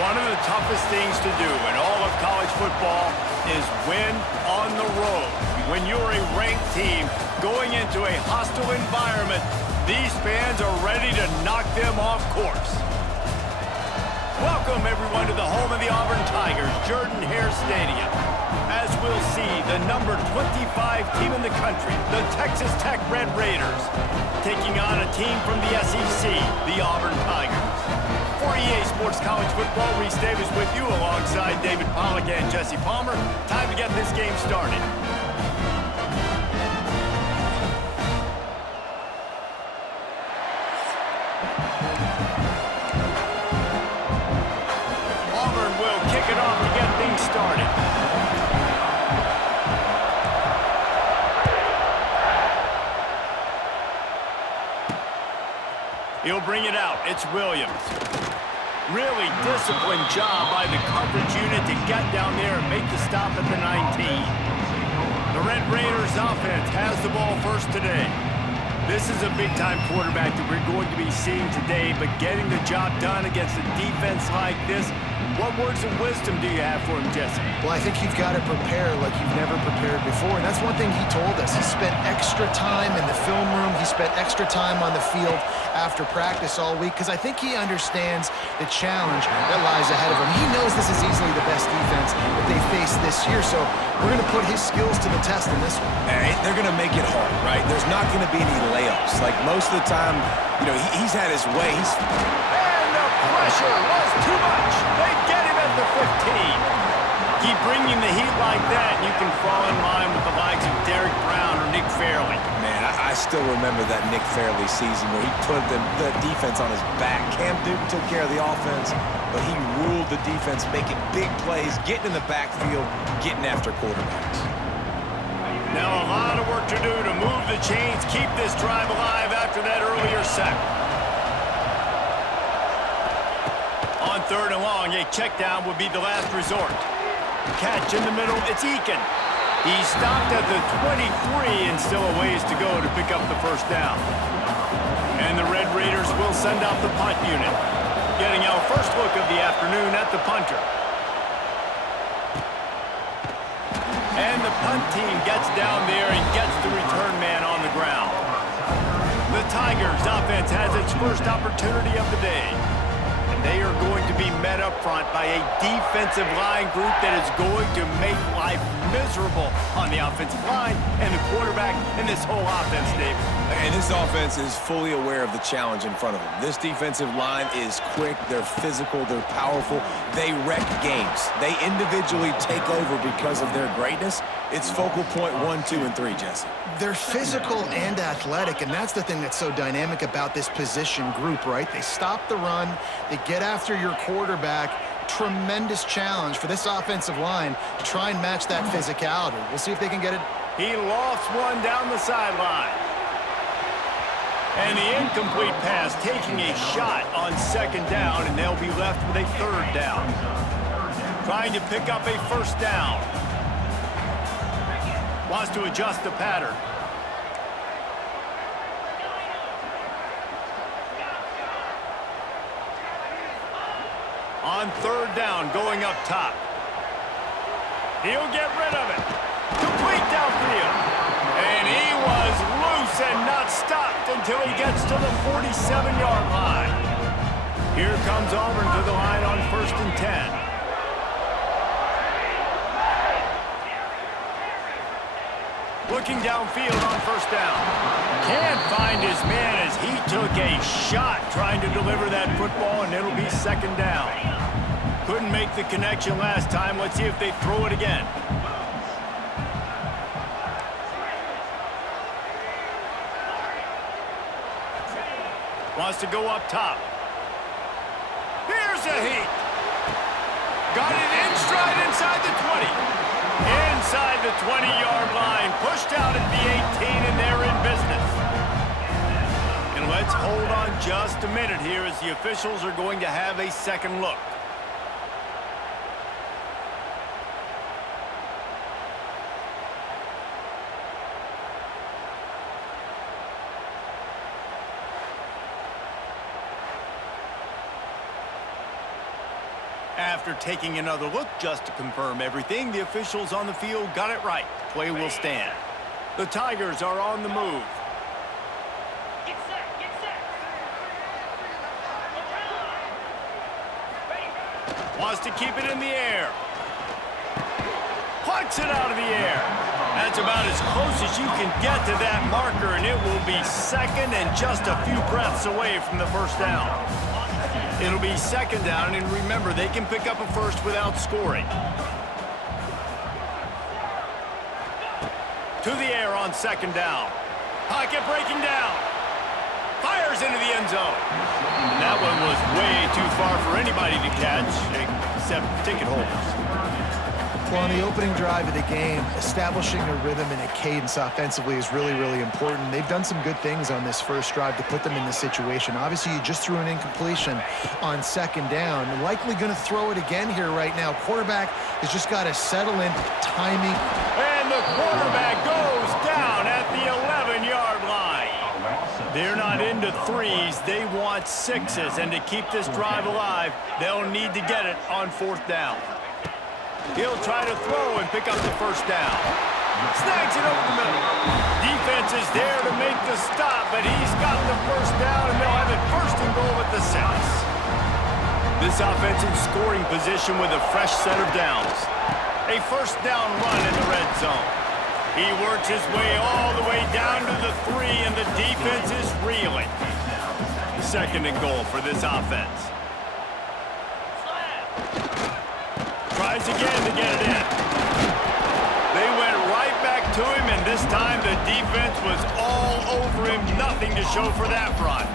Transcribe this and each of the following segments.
One of the toughest things to do in all of college football is win on the road. When you're a ranked team going into a hostile environment, these fans are ready to knock them off course. Welcome, everyone, to the home of the Auburn Tigers, Jordan-Hare Stadium. As we'll see, the number 25 team in the country, the Texas Tech Red Raiders, taking on a team from the SEC, the Auburn Tigers. For EA Sports College Football, Reese Davis with you alongside David Pollack and Jesse Palmer. Time to get this game started. Auburn will kick it off to get things started. He'll bring it out. It's Williams. Really disciplined job by the coverage unit to get down there and make the stop at the 19. The Red Raiders offense has the ball first today. This is a big-time quarterback that we're going to be seeing today, but getting the job done against a defense like this, what words of wisdom do you have for him, Jesse? Well, I think you've got to prepare like you've never prepared before, and that's one thing he told us. He spent extra time in the film room. He spent extra time on the field after practice all week because I think he understands the challenge that lies ahead of him. He knows this is easily the best defense that they face this year, so we're going to put his skills to the test in this one. Hey, they're going to make it hard, right? There's not going to be any layups. Like most of the time, you know, he's had his way. And the pressure was too much. They get him at the 15. Keep bringing the heat like that, and you can fall in line with the likes of Derek Brown or Nick Fairley. Man, I still remember that Nick Fairley season where he put the defense on his back. Cam Newton took care of the offense, but he ruled the defense, making big plays, getting in the backfield, getting after quarterbacks. Now a lot of work to do to move the chains, keep this drive alive after that earlier sack. On third and long, a check down would be the last resort. Catch in the middle, it's Eakin. He stopped at the 23 and still a ways to go to pick up the first down. And the Red Raiders will send out the punt unit. Getting our first look of the afternoon at the punter. And the punt team gets down there and gets the return man on the ground. The Tigers offense has its first opportunity of the day. They are going to be met up front by a defensive line group that is going to make life miserable on the offensive line and the quarterback and this whole offense, Dave. And this offense is fully aware of the challenge in front of them. This defensive line is quick, they're physical, they're powerful. They wreck games. They individually take over because of their greatness. It's focal point 1, 2, and 3, Jesse. They're physical and athletic, and that's the thing that's so dynamic about this position group, right? They stop the run, they get after your quarterback. Tremendous challenge for this offensive line to try and match that physicality. We'll see if they can get it. He lofts one down the sideline. And the incomplete pass taking a shot on second down, and they'll be left with a third down. Trying to pick up a first down. Wants to adjust the pattern. On third down, going up top. He'll get rid of it. Complete downfield. And he was loose and not stopped until he gets to the 47-yard line. Here comes Auburn to the line on 1st and 10. Looking downfield on first down. Can't find his man as he took a shot trying to deliver that football, and it'll be second down. Couldn't make the connection last time. Let's see if they throw it again. Wants to go up top. Here's a heat. Got it in stride inside the 20. Inside the 20-yard line, pushed out at the 18, and they're in business. And let's hold on just a minute here as the officials are going to have a second look. After taking another look just to confirm everything, the officials on the field got it right. Play will stand. The Tigers are on the move. Get set, get set. Ready. Wants to keep it in the air. Plucks it out of the air. That's about as close as you can get to that marker, and it will be second and just a few breaths away from the first down. It'll be second down, and remember, they can pick up a first without scoring. To the air on second down. Pocket breaking down. Fires into the end zone. That one was way too far for anybody to catch, except ticket holders. Well, on the opening drive of the game, establishing a rhythm and a cadence offensively is really, really important. They've done some good things on this first drive to put them in this situation. Obviously, you just threw an incompletion on second down. Likely going to throw it again here right now. Quarterback has just got to settle in timing. And the quarterback goes down at the 11-yard line. They're not into threes. They want sixes. And to keep this drive alive, they'll need to get it on fourth down. He'll try to throw and pick up the first down. Snags it over the middle. Defense is there to make the stop, but he's got the first down, and they'll have it first and goal at the 6. This offensive scoring position with a fresh set of downs. A first down run in the red zone. He works his way all the way down to the 3, and the defense is reeling. Second and goal for this offense. Tries again to get it in. They went right back to him, and this time the defense was all over him. Nothing to show for that run.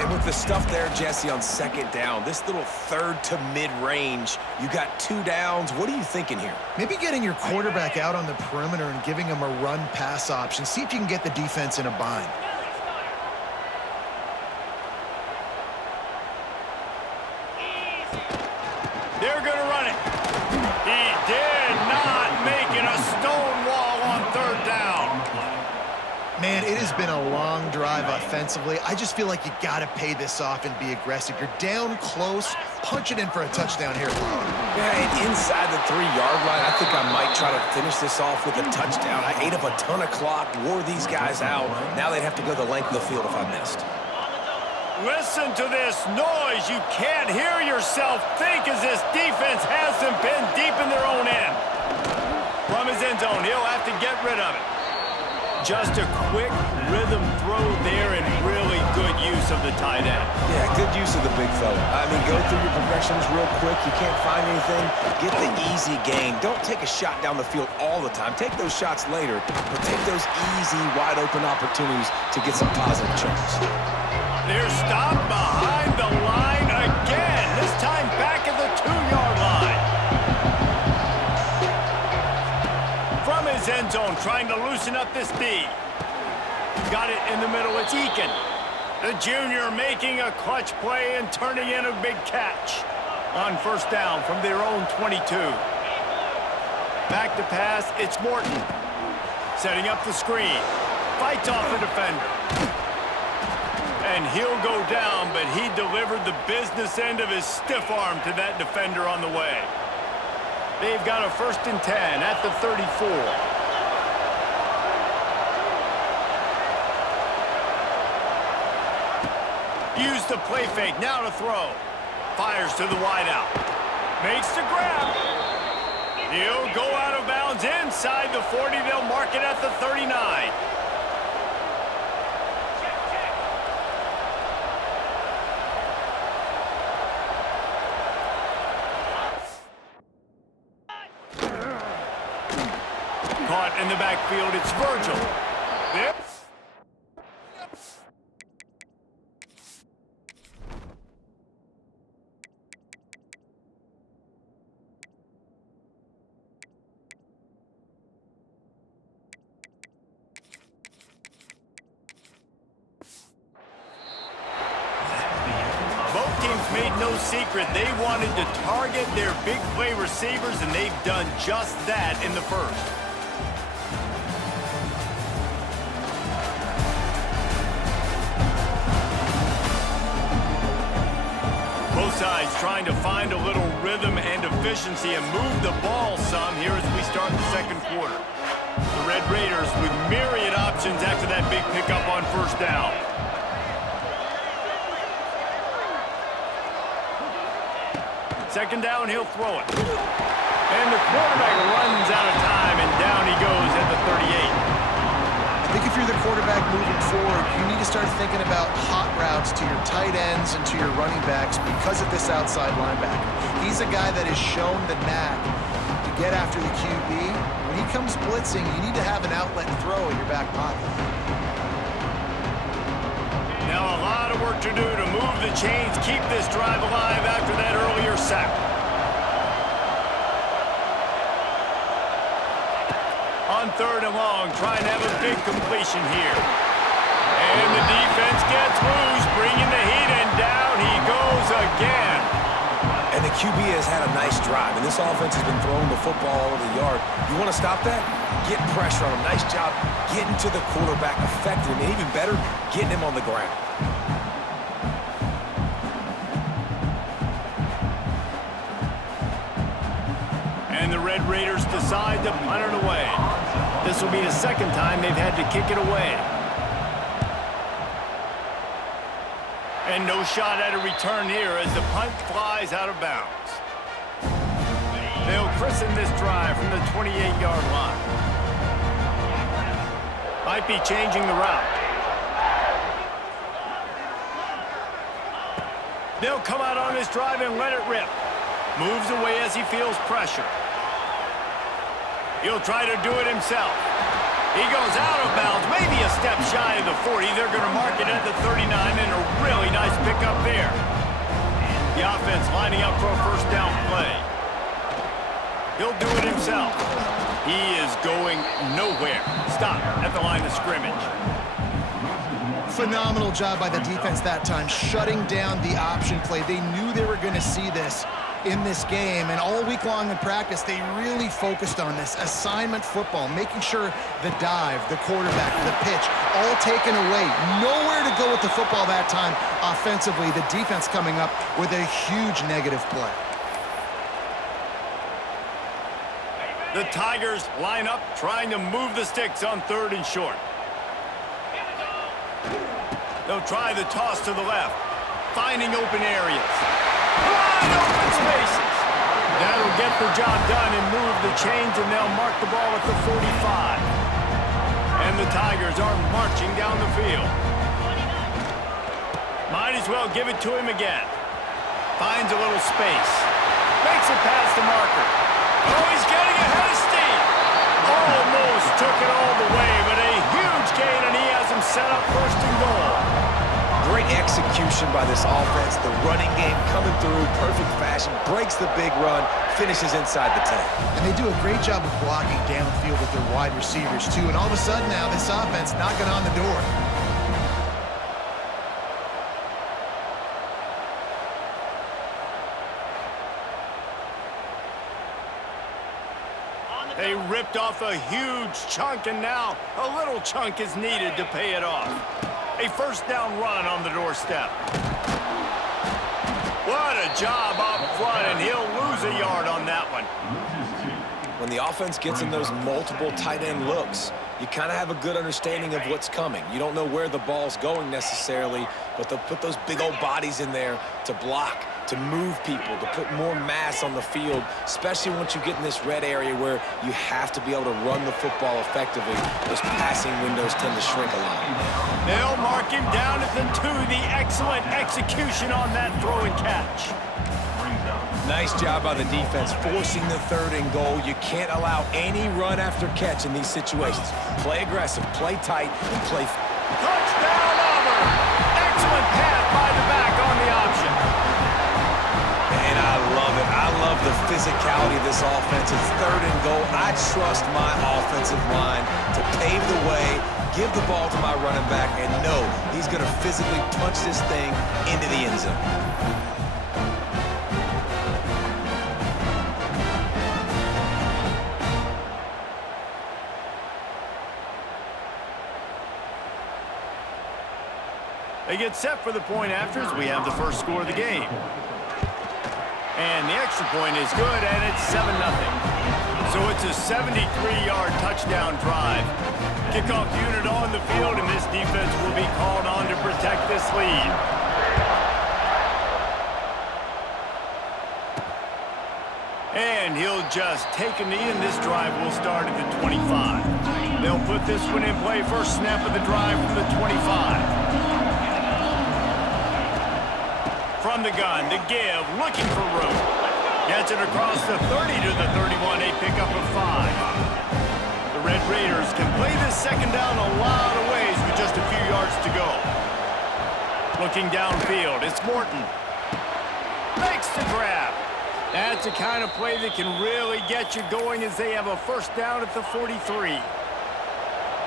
And with the stuff there, Jesse, on second down, this little third to mid-range, you got 2 downs. What are you thinking here? Maybe getting your quarterback out on the perimeter and giving him a run-pass option. See if you can get the defense in a bind. They're going to run it. He did not make it a stone wall on third down. Man, it has been a long drive offensively. I just feel like you got to pay this off and be aggressive. You're down close. Punch it in for a touchdown here. Yeah, and inside the 3-yard line, I think I might try to finish this off with a touchdown. I ate up a ton of clock, wore these guys out. Now they'd have to go the length of the field if I missed. Listen to this noise. You can't hear yourself think as this defense has them pinned deep in their own end. From his end zone, he'll have to get rid of it. Just a quick rhythm throw there and really good use of the tight end. Yeah, good use of the big fella. I mean, go through your progressions real quick. You can't find anything. Get the easy gain. Don't take a shot down the field all the time. Take those shots later, but take those easy, wide-open opportunities to get some positive chunks. They're stopped behind the line again, this time back at the 2-yard line. From his end zone, trying to loosen up this D. Got it in the middle, it's Eakin. The junior making a clutch play and turning in a big catch. On first down from their own 22. Back to pass, it's Morton. Setting up the screen. Fights off the defender. And he'll go down, but he delivered the business end of his stiff arm to that defender on the way. They've got a 1st and 10 at the 34. Use the play fake, now to throw. Fires to the wideout. Makes the grab. He'll go out of bounds inside the 40. They'll mark it at the 39. Caught in the backfield, it's Virgil. Yep. Both teams made no secret they wanted to target their big play receivers, and they've done just that in the first. both sides trying to find a little rhythm and efficiency and move the ball some here as we start the second quarter. The Red Raiders with myriad options after that big pickup on first down. Second down, he'll throw it. And the quarterback runs out of time, and down he goes at the 38. I think if you're the quarterback moving forward, you need to start thinking about hot routes to your tight ends and to your running backs because of this outside linebacker. He's a guy that has shown the knack to get after the QB. When he comes blitzing, you need to have an outlet throw in your back pocket. Now a lot of work to do to move the chains, keep this drive alive after that earlier sack. On third and long, trying to have a big completion here. And the defense gets loose, bringing the heat, and down he goes again. And the QB has had a nice drive, and this offense has been throwing the football all over the yard. You want to stop that? Get pressure on him. Nice job getting to the quarterback, affecting him, and even better, getting him on the ground. And the Red Raiders decide to punt it away. This will be the second time they've had to kick it away. And no shot at a return here as the punt flies out of bounds. They'll christen this drive from the 28-yard line. Might be changing the route. They'll come out on this drive and let it rip. Moves away as he feels pressure. He'll try to do it himself. He goes out of bounds, maybe a step shy of the 40. They're going to mark it at the 39, and a really nice pickup there. The offense lining up for a first down play. He'll do it himself. He is going nowhere. Stop at the line of scrimmage. Phenomenal job by the defense that time, shutting down the option play. They knew they were going to see this in this game, and all week long in practice, they really focused on this assignment football, making sure the dive, the quarterback, the pitch, all taken away. Nowhere to go with the football that time offensively. The defense coming up with a huge negative play. The Tigers line up, trying to move the sticks on third and short. They'll try the toss to the left, finding open areas. Wide open spaces. That'll get the job done and move the chains, and they'll mark the ball at the 45. And the Tigers are marching down the field. Might as well give it to him again. Finds a little space. Makes it past the marker. Oh, he's getting ahead of steam. Almost took it all the way, but a huge gain, and he has him set up first and goal. Great execution by this offense. The running game coming through, perfect fashion, breaks the big run, finishes inside the 10. And they do a great job of blocking downfield with their wide receivers, too. And all of a sudden now, this offense knocking on the door. They ripped off a huge chunk, and now a little chunk is needed to pay it off. A first down run on the doorstep. What a job up front, and he'll lose a yard on that one. When the offense gets in those multiple tight end looks, you kind of have a good understanding of what's coming. You don't know where the ball's going necessarily, but they'll put those big old bodies in there to block, to move people, to put more mass on the field, especially once you get in this red area where you have to be able to run the football effectively. Those passing windows tend to shrink a lot. They'll mark him down at the 2. The excellent execution on that throw and catch. Nice job by the defense, forcing the third and goal. You can't allow any run after catch in these situations. Play aggressive, play tight, and play. Touchdown, Auburn! Excellent pass by the back on the option. And I love it. I love the physicality of this offense. It's third and goal. I trust my offensive line to pave the way, give the ball to my running back, and know he's going to physically punch this thing into the end zone. They get set for the point afters. We have the first score of the game. And the extra point is good, and it's 7-0. So it's a 73-yard touchdown drive. Kickoff unit on the field, and this defense will be called on to protect this lead. And he'll just take a knee, and this drive will start at the 25. They'll put this one in play. First snap of the drive from the 25. From the gun, the give, looking for room. Gets it across the 30 to the 31, a pickup of 5. The Red Raiders can play this second down a lot of ways with just a few yards to go. Looking downfield, it's Morton. Makes the grab. That's the kind of play that can really get you going as they have a first down at the 43.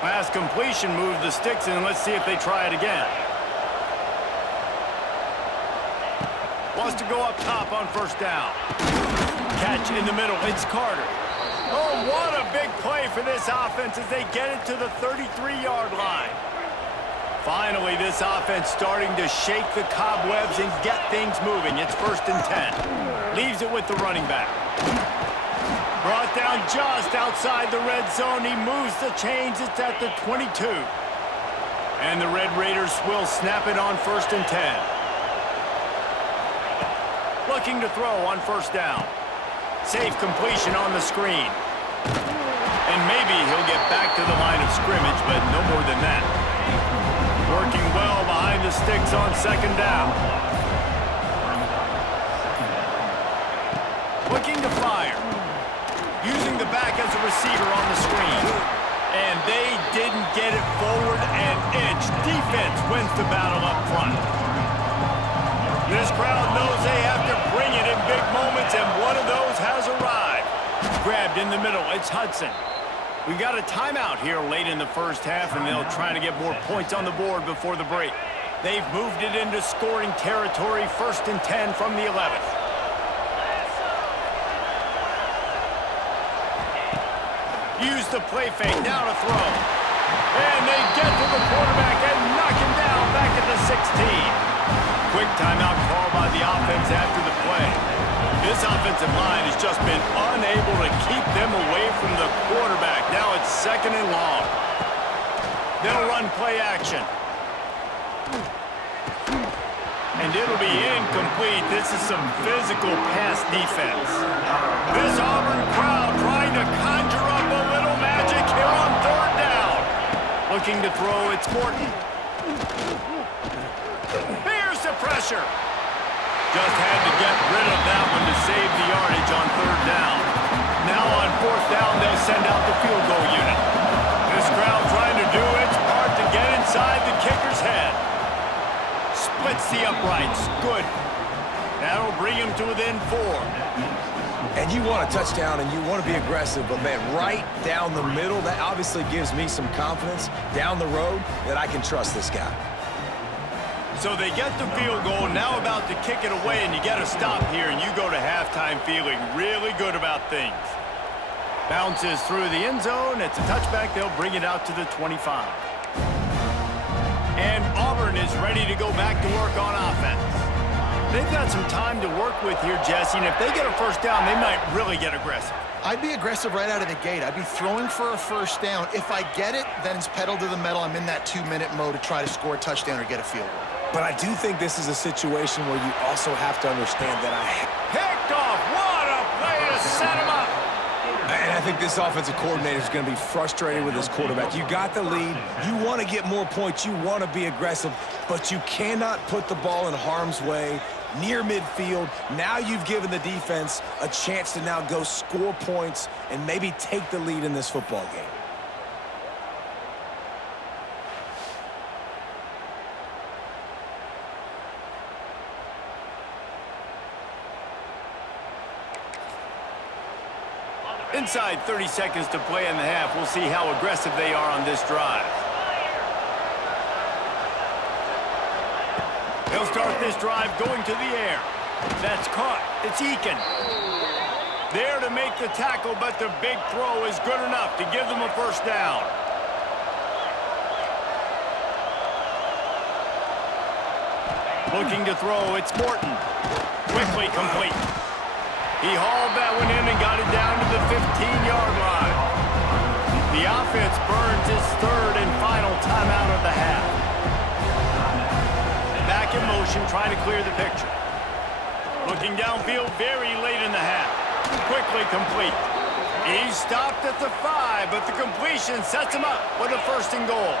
Pass completion, move the sticks, and let's see if they try it again. Wants to go up top on first down. Catch in the middle, it's Carter. Oh, what a big play for this offense as they get it to the 33-yard line. Finally, this offense starting to shake the cobwebs and get things moving. It's 1st and 10. Leaves it with the running back. Brought down just outside the red zone. He moves the chains. It's at the 22. And the Red Raiders will snap it on 1st and 10. Looking to throw on first down. Safe completion on the screen. And maybe he'll get back to the line of scrimmage, but no more than that. Working well behind the sticks on second down. Looking to fire. Using the back as a receiver on the screen. And they didn't get it forward an inch. Defense wins the battle up front. This crowd knows they have to bring it in big moments, and one of those has arrived. Grabbed in the middle, it's Hudson. We've got a timeout here late in the first half, and they'll try to get more points on the board before the break. They've moved it into scoring territory, 1st and 10 from the 11th. Use the play fake, now to throw. And they get to the quarterback and knock him down back at the 16. Quick timeout call by the offense after the play. This offensive line has just been unable to keep them away from the quarterback. Now it's 2nd and long. They'll run play action. And it'll be incomplete. This is some physical pass defense. This Auburn crowd trying to conjure up a little magic here on 3rd down. Looking to throw, it's Morton. Here's the pressure. Just had to get rid of that one to save the yardage on 3rd down. Now on 4th down, they'll send out the field goal unit. This crowd trying to do its part to get inside the kicker's head. Splits the uprights. Good. That'll bring him to within 4. And you want a touchdown and you want to be aggressive, but man, right down the middle, that obviously gives me some confidence down the road that I can trust this guy. So they get the field goal, now about to kick it away, and you get a stop here, and you go to halftime feeling really good about things. Bounces through the end zone. It's a touchback. They'll bring it out to the 25. And Auburn is ready to go back to work on offense. They've got some time to work with here, Jesse, and if they get a first down, they might really get aggressive. I'd be aggressive right out of the gate. I'd be throwing for a first down. If I get it, then it's pedal to the metal. I'm in that 2-minute mode to try to score a touchdown or get a field goal. But I do think this is a situation where you also have to understand that Picked off. What a play to set him up. And I think this offensive coordinator is going to be frustrated with his quarterback. You got the lead. You want to get more points. You want to be aggressive, but you cannot put the ball in harm's way near midfield. Now you've given the defense a chance to now go score points and maybe take the lead in this football game. Inside 30 seconds to play in the half. We'll see how aggressive they are on this drive. They'll start this drive going to the air. That's caught. It's Eakin. There to make the tackle, but the big throw is good enough to give them a first down. Looking to throw, it's Morton. Quickly complete. He hauled that one in and got it down to the 15-yard line. The offense burns its third and final timeout of the half. Back in motion, trying to clear the picture. Looking downfield very late in the half. Quickly complete. He stopped at the 5, but the completion sets him up with a first and goal.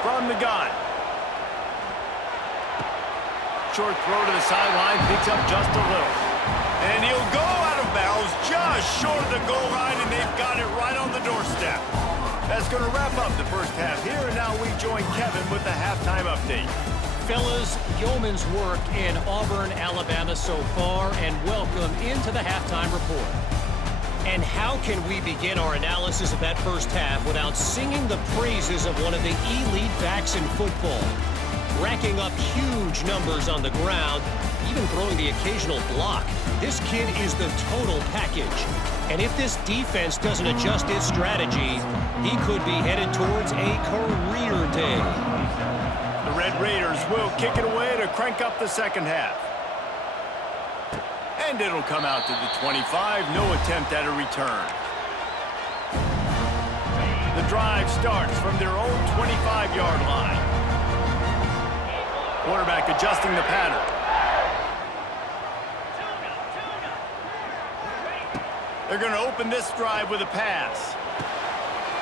From the gun. Short throw to the sideline, picks up just a little. And he'll go out of bounds just short of the goal line, and they've got it right on the doorstep. That's going to wrap up the first half here, and now we join Kevin with the halftime update. Fellas, yeoman's work in Auburn, Alabama so far, and welcome into the halftime report. And how can we begin our analysis of that first half without singing the praises of one of the elite backs in football? Racking up huge numbers on the ground, even throwing the occasional block. This kid is the total package. And if this defense doesn't adjust its strategy, he could be headed towards a career day. The Red Raiders will kick it away to crank up the second half. And it'll come out to the 25, no attempt at a return. The drive starts from their own 25-yard line. Quarterback adjusting the pattern. They're going to open this drive with a pass.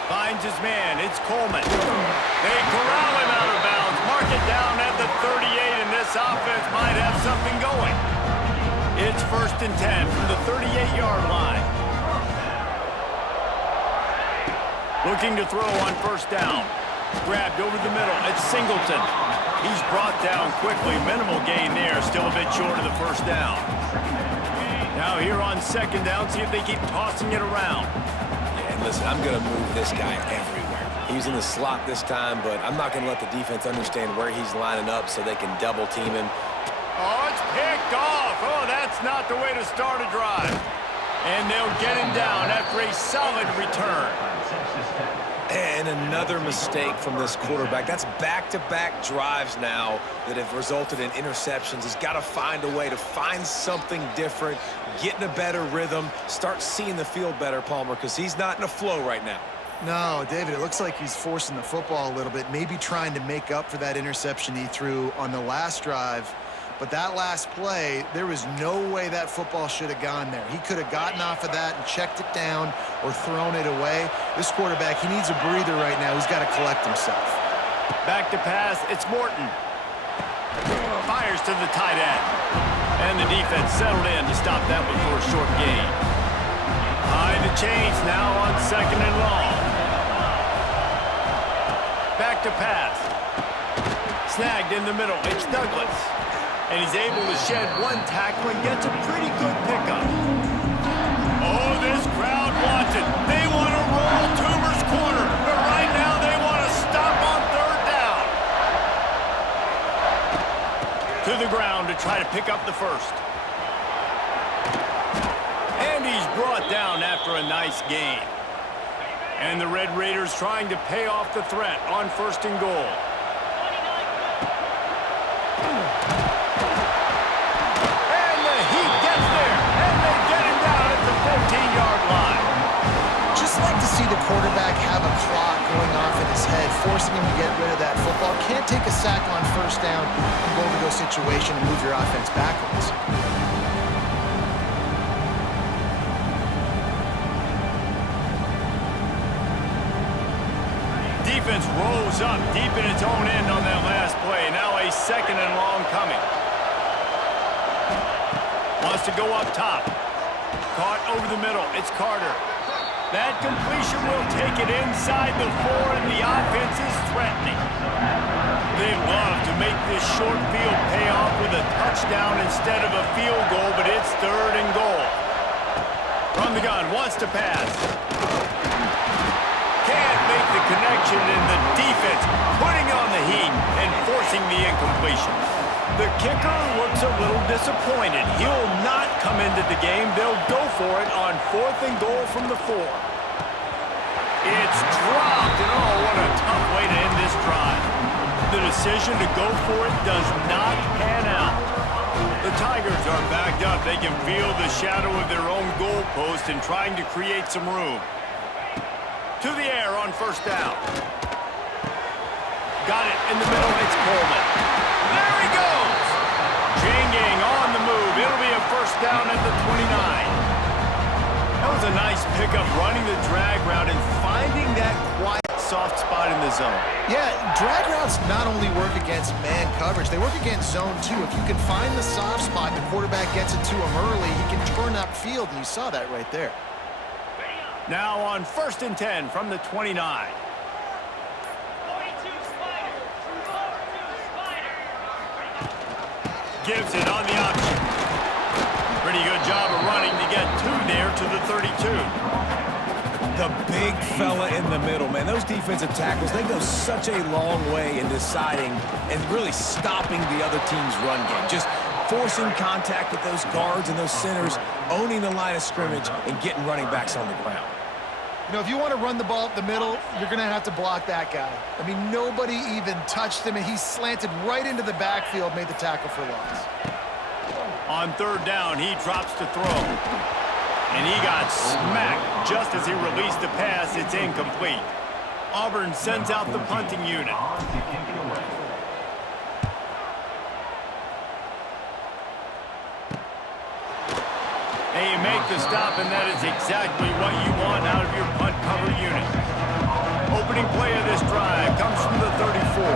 Finds his man. It's Coleman. They corral him out of bounds. Mark it down at the 38, and this offense might have something going. It's 1st and 10 from the 38-yard line. Looking to throw on first down. Grabbed over the middle. It's Singleton. He's brought down quickly. Minimal gain there. Still a bit short of the first down. Now here on second down, see if they keep tossing it around. Yeah, and listen, I'm going to move this guy everywhere. He's in the slot this time, but I'm not going to let the defense understand where he's lining up so they can double team him. Oh, it's picked off. Oh, that's not the way to start a drive. And they'll get him down after a solid return. And another mistake from this quarterback. That's back-to-back drives now that have resulted in interceptions. He's got to find a way to find something different, get in a better rhythm, start seeing the field better, Palmer, because he's not in a flow right now. No, David, it looks like he's forcing the football a little bit, maybe trying to make up for that interception he threw on the last drive. But that last play, there was no way that football should have gone there. He could have gotten off of that and checked it down or thrown it away. This quarterback, he needs a breather right now. He's got to collect himself. Back to pass, it's Morton. Fires to the tight end. And the defense settled in to stop that one for a short gain. High the chains now on second and long. Back to pass. Snagged in the middle, it's Douglas. And he's able to shed one tackle and gets a pretty good pickup. Oh, this crowd wants it. They want to roll Toomer's corner, but right now they want to stop on third down. To the ground to try to pick up the first. And he's brought down after a nice gain. And the Red Raiders trying to pay off the threat on 1st and goal. The quarterback have a clock going off in his head, forcing him to get rid of that football. Can't take a sack on first down and go to the situation and move your offense backwards. Defense rolls up deep in its own end on that last play. Now a 2nd and long coming. Wants to go up top. Caught over the middle. It's Carter. That completion will take it inside the 4, and the offense is threatening. They love to make this short field pay off with a touchdown instead of a field goal, but it's 3rd and goal. From the gun, wants to pass. Can't make the connection, and the defense putting on the heat and forcing the incompletion. The kicker looks a little disappointed. He'll not come into the game. They'll go for it on 4th and goal from the 4. It's dropped, and oh, what a tough way to end this drive. The decision to go for it does not pan out. The Tigers are backed up. They can feel the shadow of their own goalpost and trying to create some room. To the air on first down. Got it in the middle. It's Coleman. There he goes. Janging on the move. It'll be a first down at the 29. That was a nice pickup, running the drag route and finding that quiet, soft spot in the zone. Yeah, drag routes not only work against man coverage, they work against zone too. If you can find the soft spot, the quarterback gets it to him early, he can turn upfield, and you saw that right there. Now on 1st and 10 from the 29. 42 Spider. 42 Spider. Gives it on the option. Pretty good job of running to get two there to the 32. The big fella in the middle, man. Those defensive tackles, they go such a long way in deciding and really stopping the other team's run game. Just forcing contact with those guards and those centers, owning the line of scrimmage, and getting running backs on the ground. You know, if you want to run the ball up the middle, you're going to have to block that guy. I mean, nobody even touched him, and he slanted right into the backfield, made the tackle for loss. On 3rd down, he drops to throw. And he got smacked just as he released the pass. It's incomplete. Auburn sends out the punting unit. And you make the stop, and that is exactly what you want out of your punt cover unit. Opening play of this drive comes from the 34.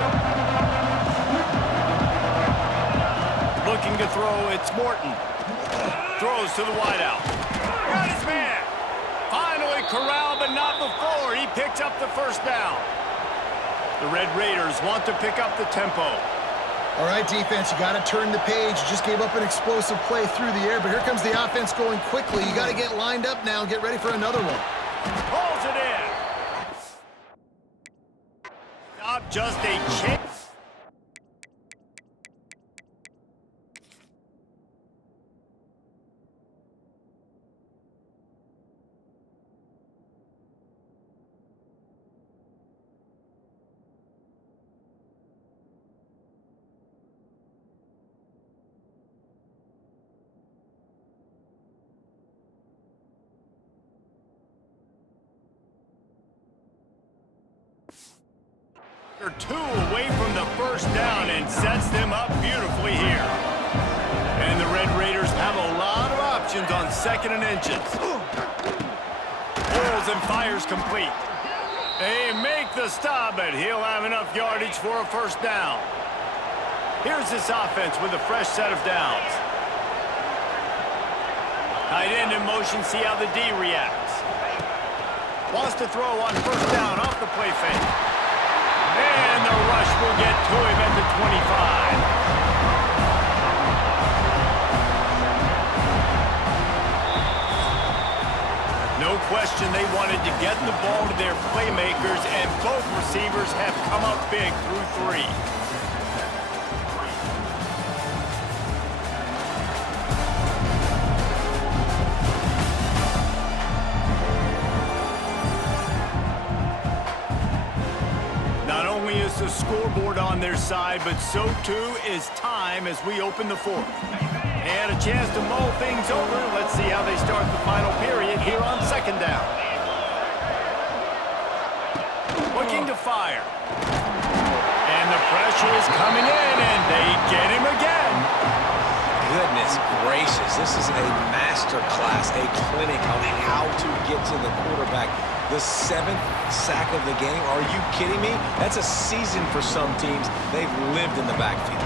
Looking to throw, it's Morton. Throws to the wideout. Got his man. Finally corralled, but not before. He picks up the first down. The Red Raiders want to pick up the tempo. All right, defense, you got to turn the page. You just gave up an explosive play through the air, but here comes the offense going quickly. You got to get lined up now and get ready for another one. Pulls it in. Stop, just a chance. Two away from the first down and sets them up beautifully here. And the Red Raiders have a lot of options on 2nd and inches. Pulls and fires complete. They make the stop, but he'll have enough yardage for a first down. Here's this offense with a fresh set of downs. Tight end in motion, see how the D reacts. Wants to throw on first down off the play fake. And the rush will get to him at the 25. No question they wanted to get the ball to their playmakers, and both receivers have come up big through 3. The scoreboard on their side, but so too is time as we open the 4th. And a chance to mull things over. Let's see how they start the final period here on 2nd down. Looking to fire. And the pressure is coming in, and they get him again. Goodness gracious, this is a master class, a clinic on how to get to the quarterback. The 7th sack of the game. Are you kidding me? That's a season for some teams. They've lived in the backfield.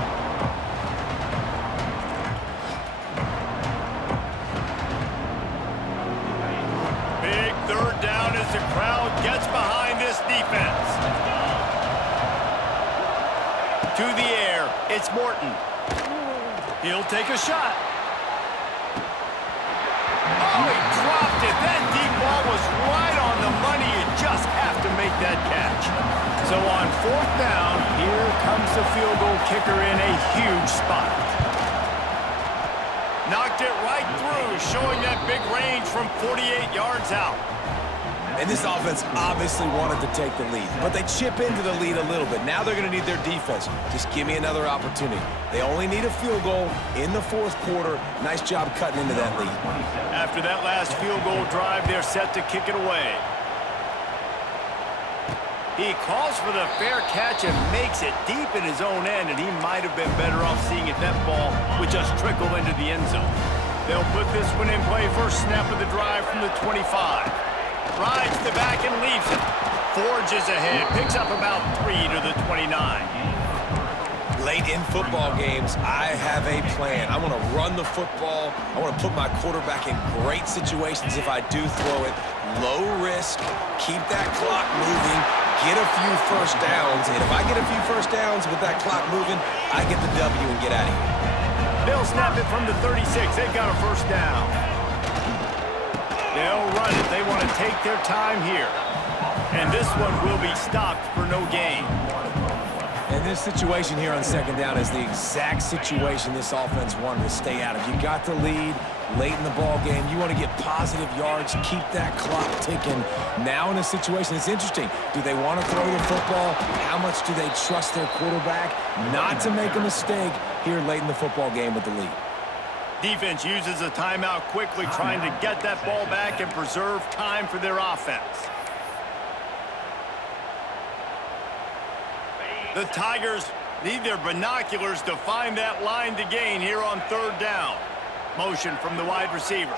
Big 3rd down as the crowd gets behind this defense. To the air, it's Morton. He'll take a shot. Oh, he dropped it. That deep ball was right on the money. You just have to make that catch. So on 4th down, here comes the field goal kicker in a huge spot. Knocked it right through, showing that big range from 48 yards out. And this offense obviously wanted to take the lead, but they chip into the lead a little bit. Now they're going to need their defense. Just give me another opportunity. They only need a field goal in the fourth quarter. Nice job cutting into that lead. After that last field goal drive, they're set to kick it away. He calls for the fair catch and makes it deep in his own end, and he might have been better off seeing if that ball would just trickle into the end zone. They'll put this one in play. First snap of the drive from the 25. Rides the back and leaves it. Forges ahead. Picks up about 3 to the 29. Late in football games, I have a plan. I want to run the football. I want to put my quarterback in great situations if I do throw it. Low risk, keep that clock moving, get a few first downs. And if I get a few first downs with that clock moving, I get the W and get out of here. They'll snap it from the 36. They've got a first down. They'll run it. They want to take their time here. And this one will be stopped for no gain. And this situation here on second down is the exact situation this offense wanted to stay out of. You got the lead late in the ball game. You want to get positive yards, keep that clock ticking. Now in a situation, it's interesting. Do they want to throw the football? How much do they trust their quarterback not to make a mistake here late in the football game with the lead? Defense uses a timeout quickly, trying to get that ball back and preserve time for their offense. The Tigers need their binoculars to find that line to gain here on third down. Motion from the wide receiver.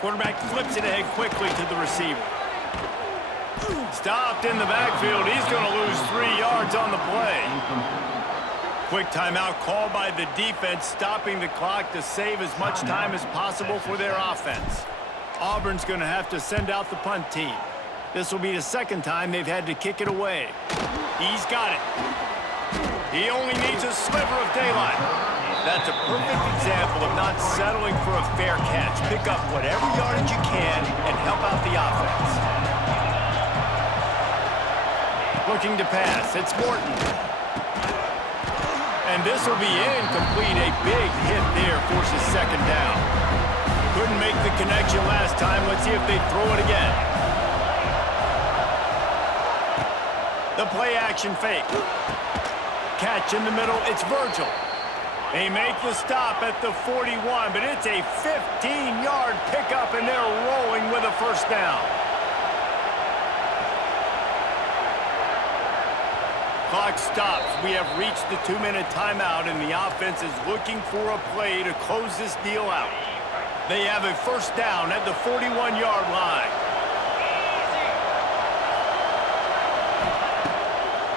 Quarterback flips it ahead quickly to the receiver. Stopped in the backfield. He's going to lose 3 yards on the play. Quick timeout called by the defense, stopping the clock to save as much time as possible for their offense. Auburn's going to have to send out the punt team. This will be the second time they've had to kick it away. He's got it. He only needs a sliver of daylight. That's a perfect example of not settling for a fair catch. Pick up whatever yardage you can and help out the offense. Looking to pass. It's Morton. And this will be incomplete. A big hit there forces second down. Couldn't make the connection last time. Let's see if they throw it again. The play action fake. Catch in the middle. It's Virgil. They make the stop at the 41, but it's a 15-yard pickup, and they're rolling with a first down. Clock stops. We have reached the 2-minute timeout, and the offense is looking for a play to close this deal out. They have a first down at the 41-yard line.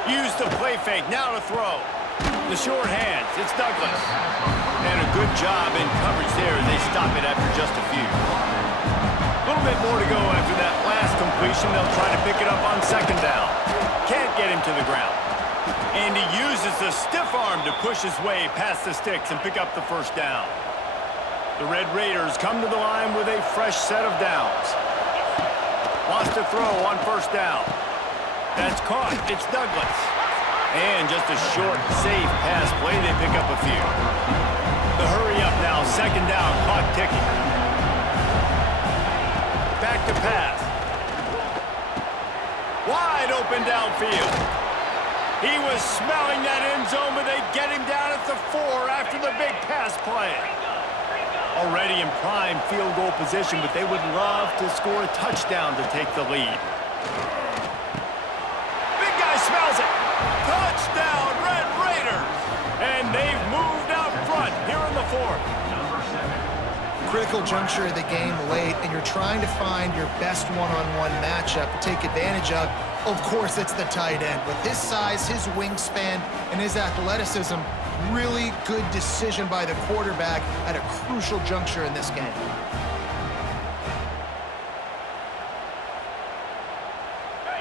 Use the play fake, now to throw. The short hands, it's Douglas. And a good job in coverage there as they stop it after just a few. A little bit more to go after that last completion. They'll try to pick it up on second down. Can't get him to the ground. And he uses the stiff arm to push his way past the sticks and pick up the first down. The Red Raiders come to the line with a fresh set of downs. Wants to throw on first down. That's caught. It's Douglas. And just a short, safe pass play. They pick up a few. The hurry up now. Second down. Clock ticking. Back to pass. Wide open downfield. He was smelling that end zone, but they get him down at the 4 after the big pass play. Already in prime field goal position, but they would love to score a touchdown to take the lead. Smells it. Touchdown, Red Raiders. And they've moved out front here in the fourth. Critical juncture of the game late, and you're trying to find your best one-on-one matchup to take advantage of. Of course, it's the tight end. With his size, his wingspan, and his athleticism, really good decision by the quarterback at a crucial juncture in this game.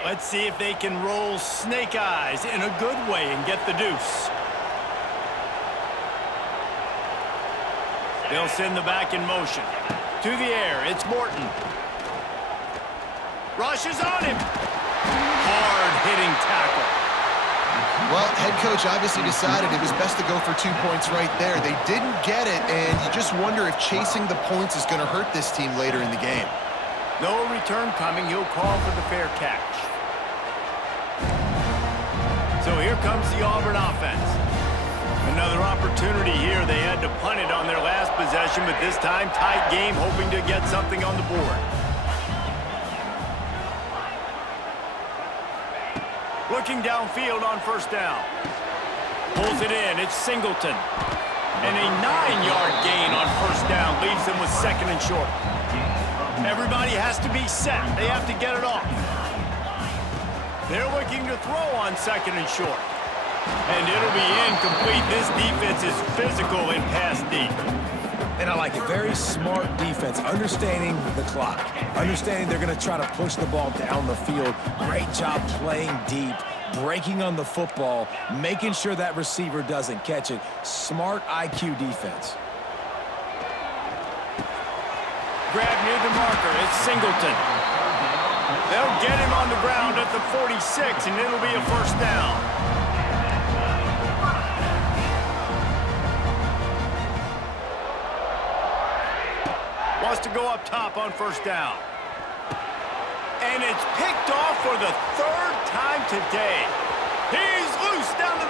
Let's see if they can roll snake eyes in a good way and get the deuce. They'll send the back in motion. To the air, it's Morton. Rushes on him. Hard-hitting tackle. Well, head coach obviously decided it was best to go for 2 points right there. They didn't get it, and you just wonder if chasing the points is going to hurt this team later in the game. No return coming. He'll call for the fair catch. So here comes the Auburn offense. Another opportunity here. They had to punt it on their last possession, but this time tight game, hoping to get something on the board. Looking downfield on first down. Pulls it in. It's Singleton. And a 9-yard gain on first down leaves them with second and short. Everybody has to be set. They have to get it off. They're looking to throw on second and short. And it'll be incomplete. This defense is physical in pass deep. And I like it. Very smart defense, understanding the clock, understanding they're going to try to push the ball down the field. Great job playing deep, breaking on the football, making sure that receiver doesn't catch it. Smart IQ defense. Grab near the marker. It's Singleton. They'll get him on the ground at the 46, and it'll be a first down. Wants to go up top on first down. And it's picked off for the third time today. He's loose down